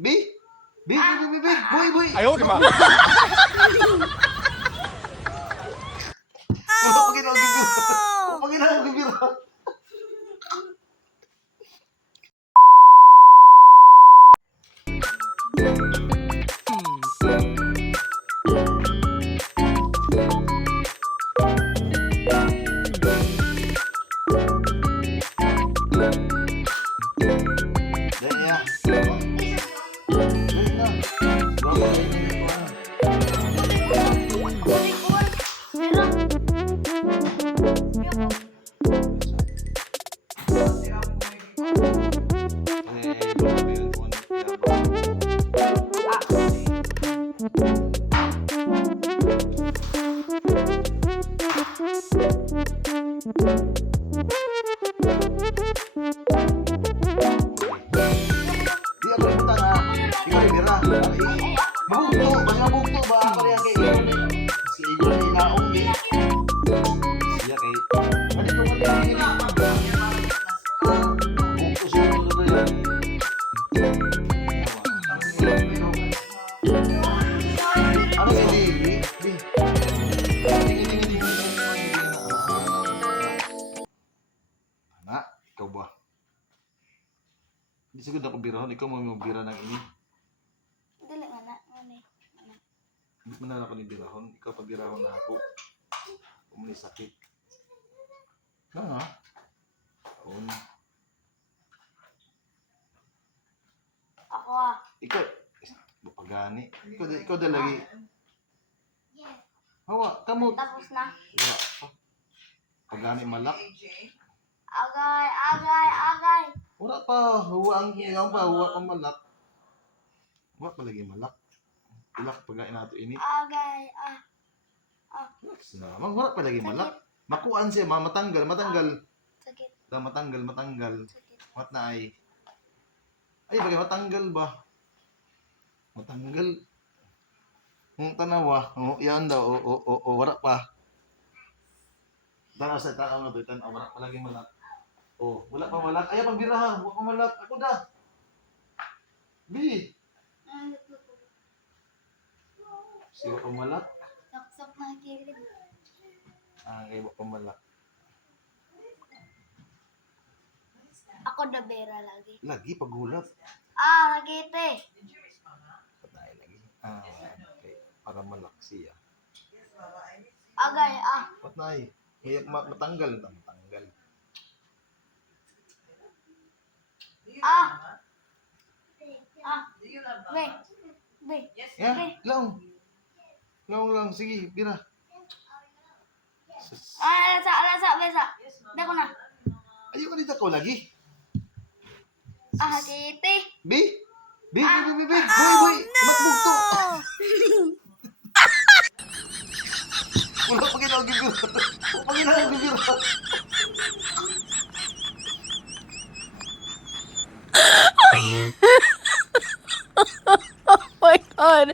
Bi? Bi? Boy! Ayaw, di ba? Wala pa ginagibiro. Wala pa ginagibiro. Mabugto ba ako rin kay si Igor ni Naong di. Siya kay ano ko man ni bugto siya ko yan. Ano si Di? Anak, ikaw ba? Di siguro ako birahon, ikaw mo bira ng ini. Dili nga na, ngani. Hindi mo na ako ni birahon, ikaw pag birahon na ako. Umuli sakit. Na. Oo. Ako Ikaw, mapagani. Ikaw dahil lagi. Hawa, kamu. tapos na. Wala pa. Pagani malak. Agay. Wala pa. Huwa ang iyang pa. Huwa pa malak. Huwa pa lagi malak. Ilak pagkain nato ini. Agay. Relax na. Wala pa lagi malak. Makuan siya, matanggal. Sakit. Matanggal. Sakit. What na ay? Ay, bagay matanggal ba? Matanggal. Kung tanawa, yan daw, wala pa. Tanaw sa tanaw na to, wala pa lagi malak. Wala pa malak. Ay, pambirahan, wala pa malak. Ako da. Bi, siya pa malak. Saksak na kilid. Ay, wala pa malak. Ako dabera lagi. Lagi pagulat. Nagite. Patay lagi. Okay. Para malak siya. Agay. Patay. Matanggal. Matanggal. Be. Yeah, lang. Lang. Sige, bira. Alasa, besa. Dako na. Ayaw ka dito ko lagi. Kite. Bi? Boy. Matbugto. Wala pa ginagibiro. Oh my God.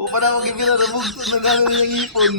O pa na magibiro na bugto na gano'n yung ipon.